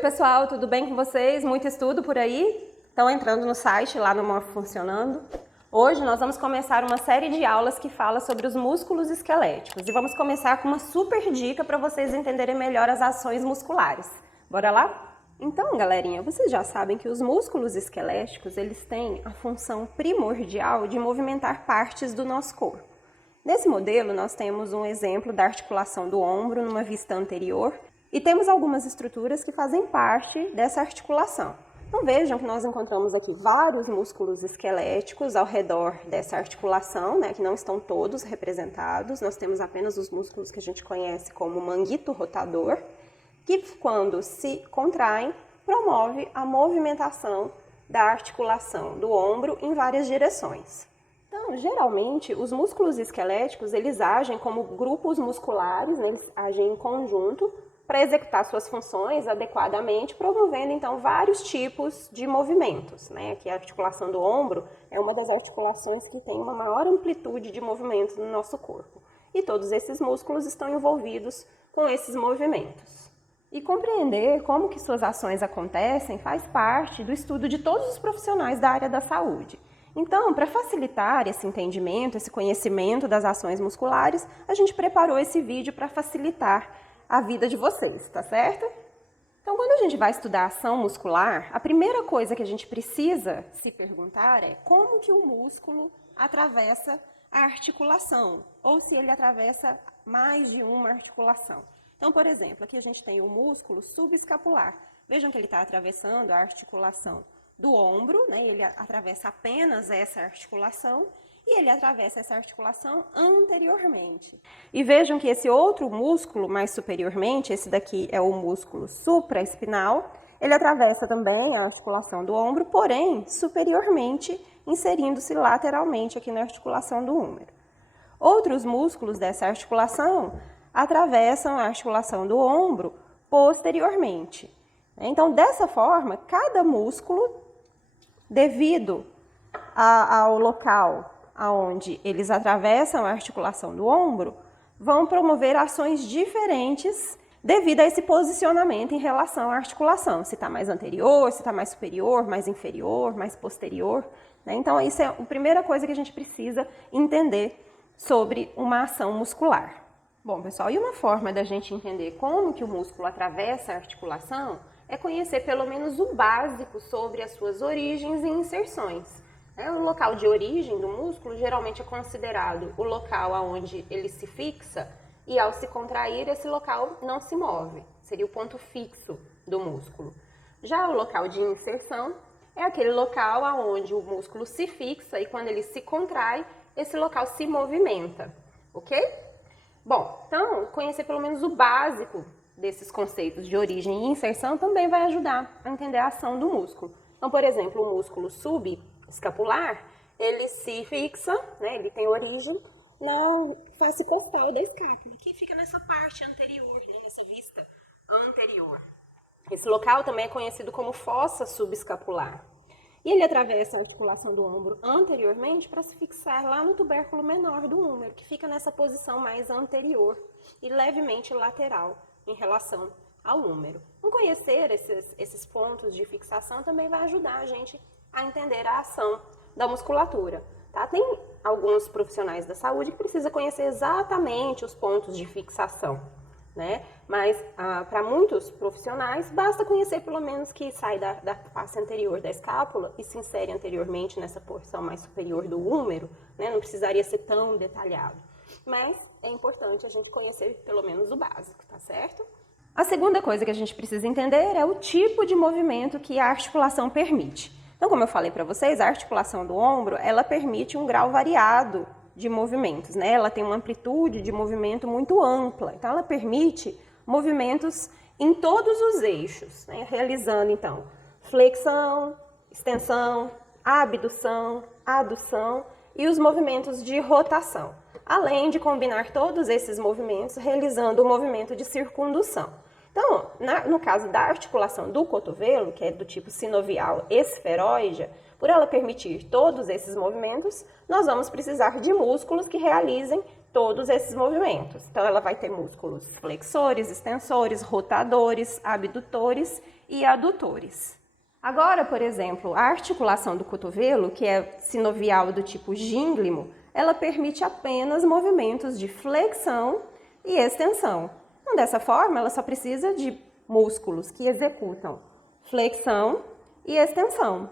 pessoal, tudo bem com vocês? Muito estudo por aí? Estão entrando no site lá no Morpho Funcionando? Hoje nós vamos começar uma série de aulas que fala sobre os músculos esqueléticos e vamos começar com uma super dica para vocês entenderem melhor as ações musculares. Bora lá? Então, galerinha, vocês já sabem que os músculos esqueléticos, eles têm a função primordial de movimentar partes do nosso corpo. Nesse modelo, nós temos um exemplo da articulação do ombro numa vista anterior e temos algumas estruturas que fazem parte dessa articulação. Então vejam que nós encontramos aqui vários músculos esqueléticos ao redor dessa articulação, né, que não estão todos representados. Nós temos apenas os músculos que a gente conhece como manguito rotador, que quando se contraem, promove a movimentação da articulação do ombro em várias direções. Então, geralmente, os músculos esqueléticos, eles agem como grupos musculares, né, eles agem em conjunto para executar suas funções adequadamente, promovendo, então, vários tipos de movimentos, né? Que a articulação do ombro é uma das articulações que tem uma maior amplitude de movimentos no nosso corpo. E todos esses músculos estão envolvidos com esses movimentos. E compreender como que suas ações acontecem faz parte do estudo de todos os profissionais da área da saúde. Então, para facilitar esse entendimento, esse conhecimento das ações musculares, a gente preparou esse vídeo para facilitar a vida de vocês, tá certo? Então, quando a gente vai estudar ação muscular, a primeira coisa que a gente precisa se perguntar é como que o músculo atravessa a articulação, ou se ele atravessa mais de uma articulação. Então, por exemplo, aqui a gente tem o músculo subescapular. Vejam que ele está atravessando a articulação do ombro, né? Ele atravessa apenas essa articulação e ele atravessa essa articulação anteriormente. E vejam que esse outro músculo mais superiormente, esse daqui é o músculo supraespinal, ele atravessa também a articulação do ombro, porém superiormente, inserindo-se lateralmente aqui na articulação do húmero. Outros músculos dessa articulação atravessam a articulação do ombro posteriormente. Então, dessa forma, cada músculo, devido ao local onde eles atravessam a articulação do ombro, vão promover ações diferentes devido a esse posicionamento em relação à articulação. Se está mais anterior, se está mais superior, mais inferior, mais posterior. Né? Então, isso é a primeira coisa que a gente precisa entender sobre uma ação muscular. Bom, pessoal, e uma forma da gente entender como que o músculo atravessa a articulação é conhecer pelo menos o básico sobre as suas origens e inserções. O local de origem do músculo geralmente é considerado o local onde ele se fixa e ao se contrair esse local não se move, seria o ponto fixo do músculo. Já o local de inserção é aquele local onde o músculo se fixa e quando ele se contrai, esse local se movimenta, ok? Bom, então conhecer pelo menos o básico desses conceitos de origem e inserção também vai ajudar a entender a ação do músculo. Então, por exemplo, o músculo subescapular, ele se fixa, né, ele tem origem na face costal da escápula, que fica nessa parte anterior, né, nessa vista anterior. Esse local também é conhecido como fossa subescapular. E ele atravessa a articulação do ombro anteriormente para se fixar lá no tubérculo menor do húmero, que fica nessa posição mais anterior e levemente lateral em relação ao húmero. Então, conhecer esses pontos de fixação também vai ajudar a gente a entender a ação da musculatura. Tá? Tem alguns profissionais da saúde que precisam conhecer exatamente os pontos de fixação, né? Mas para muitos profissionais basta conhecer pelo menos que sai da face anterior da escápula e se insere anteriormente nessa porção mais superior do húmero, né? Não precisaria ser tão detalhado, mas é importante a gente conhecer pelo menos o básico, tá certo? A segunda coisa que a gente precisa entender é o tipo de movimento que a articulação permite. Então, como eu falei para vocês, a articulação do ombro, ela permite um grau variado de movimentos, né? Ela tem uma amplitude de movimento muito ampla, então ela permite movimentos em todos os eixos, né? Realizando, então, flexão, extensão, abdução, adução e os movimentos de rotação, além de combinar todos esses movimentos realizando o movimento de circundução. Então, no caso da articulação do cotovelo, que é do tipo sinovial esferoide, por ela permitir todos esses movimentos, nós vamos precisar de músculos que realizem todos esses movimentos. Então, ela vai ter músculos flexores, extensores, rotadores, abdutores e adutores. Agora, por exemplo, a articulação do cotovelo, que é sinovial do tipo gínglimo, ela permite apenas movimentos de flexão e extensão. Então, dessa forma, ela só precisa de músculos que executam flexão e extensão,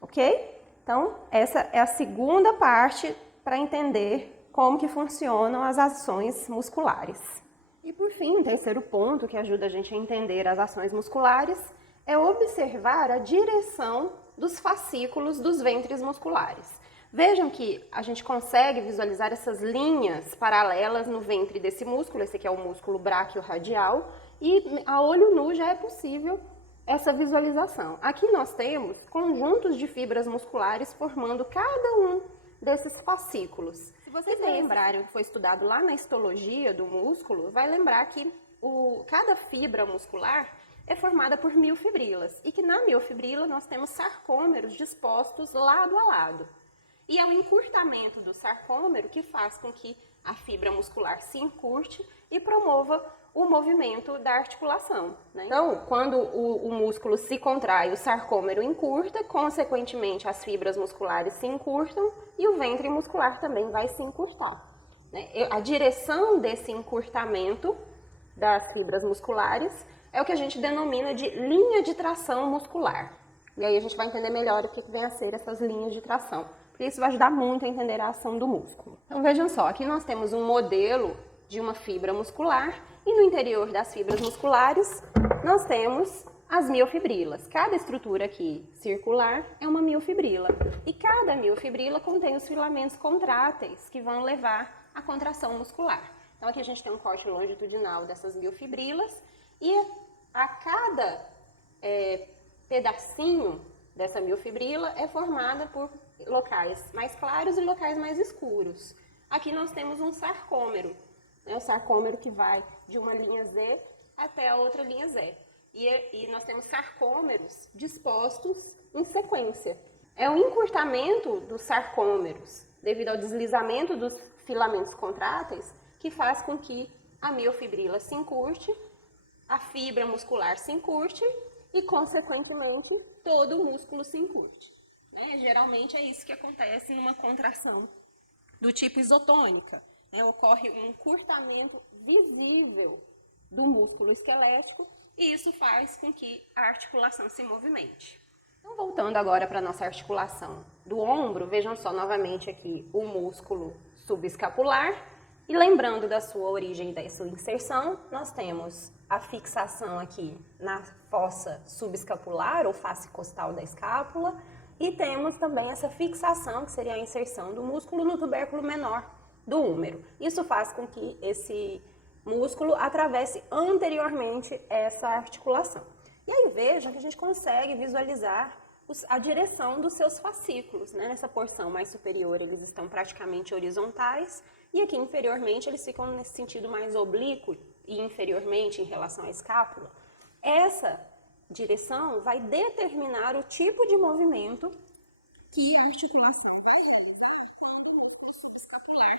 ok? Então, essa é a segunda parte para entender como que funcionam as ações musculares. E por fim, o terceiro ponto que ajuda a gente a entender as ações musculares é observar a direção dos fascículos dos ventres musculares. Vejam que a gente consegue visualizar essas linhas paralelas no ventre desse músculo, esse aqui é o músculo braquiorradial, e a olho nu já é possível essa visualização. Aqui nós temos conjuntos de fibras musculares formando cada um desses fascículos. Se vocês lembrarem o que foi estudado lá na histologia do músculo, vai lembrar que cada fibra muscular é formada por miofibrilas e que na miofibrila nós temos sarcômeros dispostos lado a lado. E é o encurtamento do sarcômero que faz com que a fibra muscular se encurte e promova o movimento da articulação, né? Então, quando o músculo se contrai, o sarcômero encurta, consequentemente as fibras musculares se encurtam e o ventre muscular também vai se encurtar, né? A direção desse encurtamento das fibras musculares é o que a gente denomina de linha de tração muscular. E aí a gente vai entender melhor o que vem a ser essas linhas de tração, porque isso vai ajudar muito a entender a ação do músculo. Então vejam só, aqui nós temos um modelo de uma fibra muscular e no interior das fibras musculares nós temos as miofibrilas. Cada estrutura aqui circular é uma miofibrila e cada miofibrila contém os filamentos contráteis que vão levar à contração muscular. Então aqui a gente tem um corte longitudinal dessas miofibrilas e a cada pedacinho dessa miofibrila é formada por locais mais claros e locais mais escuros. Aqui nós temos um sarcômero, né? O sarcômero que vai de uma linha Z até a outra linha Z. E nós temos sarcômeros dispostos em sequência. É o encurtamento dos sarcômeros, devido ao deslizamento dos filamentos contráteis, que faz com que a miofibrila se encurte, a fibra muscular se encurte e, consequentemente, todo o músculo se encurte, né? Geralmente é isso que acontece numa contração do tipo isotônica, né? Ocorre um encurtamento visível do músculo esquelético e isso faz com que a articulação se movimente. Então, voltando agora para a nossa articulação do ombro, vejam só novamente aqui o músculo subescapular. E lembrando da sua origem e da sua inserção, nós temos a fixação aqui na fossa subescapular ou face costal da escápula e temos também essa fixação, que seria a inserção do músculo no tubérculo menor do úmero. Isso faz com que esse músculo atravesse anteriormente essa articulação. E aí vejam que a gente consegue visualizar a direção dos seus fascículos, né? Nessa porção mais superior eles estão praticamente horizontais e aqui inferiormente eles ficam nesse sentido mais oblíquo e inferiormente em relação à escápula. Essa direção vai determinar o tipo de movimento que a articulação vai realizar quando o músculo subescapular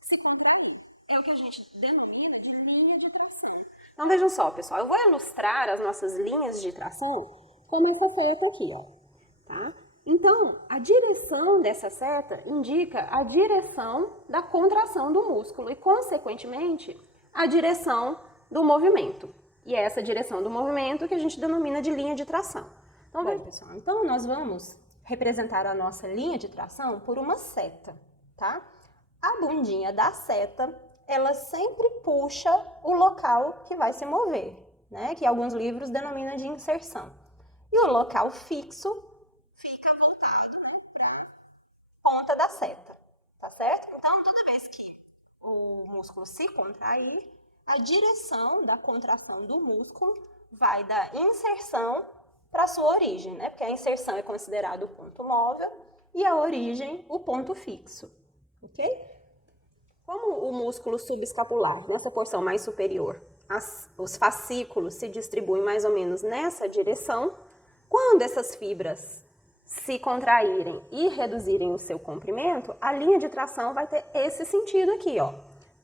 se contrair. É o que a gente denomina de linha de tração. Então vejam só, pessoal, eu vou ilustrar as nossas linhas de tração como essa seta aqui, ó, tá? Então, a direção dessa seta indica a direção da contração do músculo e, consequentemente, a direção do movimento. E é essa direção do movimento que a gente denomina de linha de tração. Então, bem, pessoal, então nós vamos representar a nossa linha de tração por uma seta, tá? A bundinha da seta, ela sempre puxa o local que vai se mover, né? Que alguns livros denominam de inserção. E o local fixo fica voltado para a ponta da seta, tá certo? Então, toda vez que o músculo se contrair, a direção da contração do músculo vai da inserção para a sua origem, né? Porque a inserção é considerado o ponto móvel e a origem o ponto fixo, ok? Como o músculo subescapular, nessa porção mais superior, os fascículos se distribuem mais ou menos nessa direção, quando essas fibras se contraírem e reduzirem o seu comprimento, a linha de tração vai ter esse sentido aqui, ó,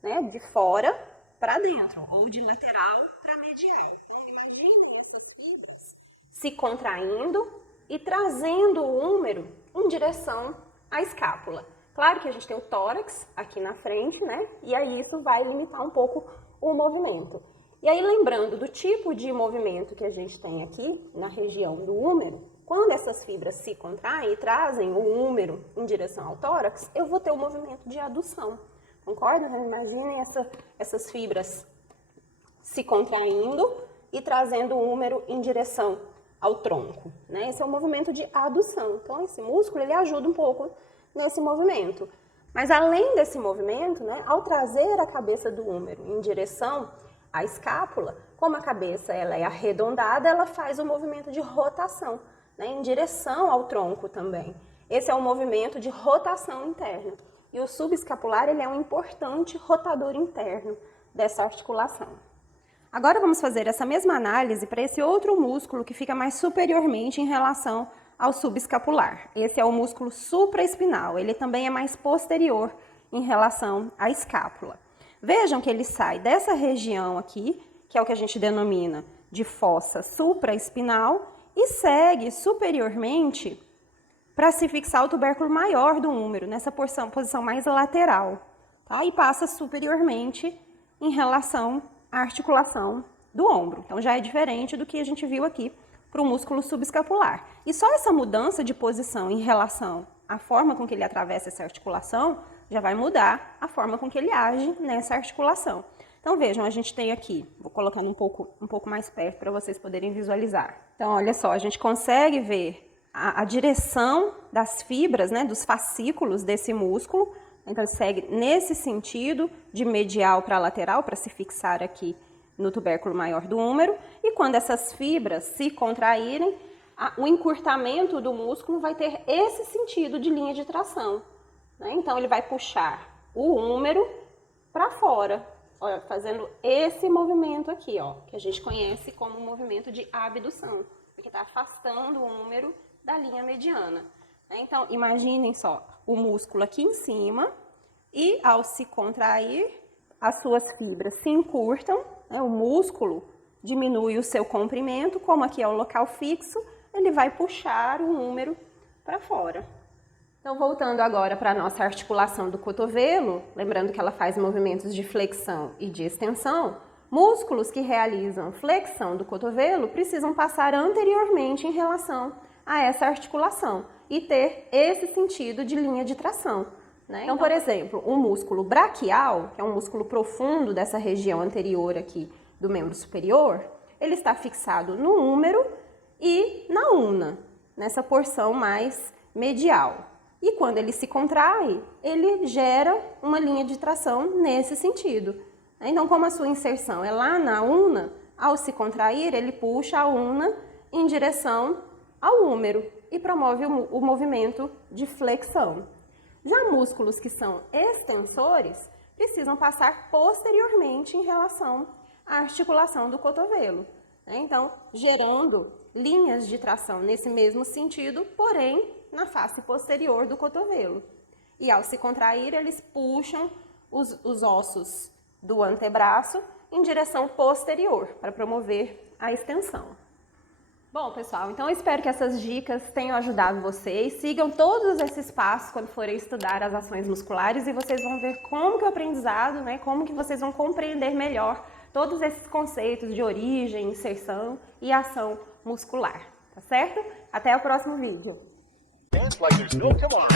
né? De fora para dentro, ou de lateral para medial. Então, imaginem essas fibras se contraindo e trazendo o húmero em direção à escápula. Claro que a gente tem o tórax aqui na frente, né? E aí isso vai limitar um pouco o movimento. E aí, lembrando do tipo de movimento que a gente tem aqui na região do húmero, quando essas fibras se contraem e trazem o húmero em direção ao tórax, eu vou ter um movimento de adução. Concorda? Imaginem essas fibras se contraindo e trazendo o húmero em direção ao tronco, né? Esse é o movimento de adução. Então, esse músculo, ele ajuda um pouco nesse movimento. Mas, além desse movimento, né, ao trazer a cabeça do húmero em direção à escápula, como a cabeça ela é arredondada, ela faz o movimento de rotação, né, em direção ao tronco também. Esse é o movimento de rotação interna. E o subescapular, ele é um importante rotador interno dessa articulação. Agora vamos fazer essa mesma análise para esse outro músculo que fica mais superiormente em relação ao subescapular. Esse é o músculo supraespinal, ele também é mais posterior em relação à escápula. Vejam que ele sai dessa região aqui, que é o que a gente denomina de fossa supraespinal, e segue superiormente para se fixar o tubérculo maior do húmero, nessa posição mais lateral, tá? E passa superiormente em relação à articulação do ombro. Então já é diferente do que a gente viu aqui para o músculo subescapular. E só essa mudança de posição em relação à forma com que ele atravessa essa articulação já vai mudar a forma com que ele age nessa articulação. Então vejam, a gente tem aqui, vou colocar um pouco mais perto para vocês poderem visualizar. Então olha só, a gente consegue ver a direção das fibras, né, dos fascículos desse músculo. Então ele segue nesse sentido de medial para lateral para se fixar aqui no tubérculo maior do húmero, e quando essas fibras se contraírem, o encurtamento do músculo vai ter esse sentido de linha de tração, né? Então ele vai puxar o húmero para fora, olha, fazendo esse movimento aqui, ó, que a gente conhece como movimento de abdução, porque está afastando o húmero da linha mediana, né? Então imaginem só, o músculo aqui em cima, e ao se contrair, as suas fibras se encurtam, né? O músculo diminui o seu comprimento, como aqui é o local fixo, ele vai puxar o húmero para fora. Então, voltando agora para a nossa articulação do cotovelo, lembrando que ela faz movimentos de flexão e de extensão, músculos que realizam flexão do cotovelo precisam passar anteriormente em relação a essa articulação e ter esse sentido de linha de tração, né? Então, por exemplo, o músculo braquial, que é um músculo profundo dessa região anterior aqui do membro superior, ele está fixado no húmero e na una, nessa porção mais medial. E quando ele se contrai, ele gera uma linha de tração nesse sentido. Então, como a sua inserção é lá na una, ao se contrair, ele puxa a una em direção ao húmero e promove o movimento de flexão. Já músculos que são extensores precisam passar posteriormente em relação à articulação do cotovelo, né? Então, gerando linhas de tração nesse mesmo sentido, porém na face posterior do cotovelo. E ao se contrair, eles puxam os ossos do antebraço em direção posterior para promover a extensão. Bom, pessoal, então eu espero que essas dicas tenham ajudado vocês. Sigam todos esses passos quando forem estudar as ações musculares e vocês vão ver como que o aprendizado, né, como que vocês vão compreender melhor todos esses conceitos de origem, inserção e ação muscular, tá certo? Até o próximo vídeo. Dance like there's no tomorrow.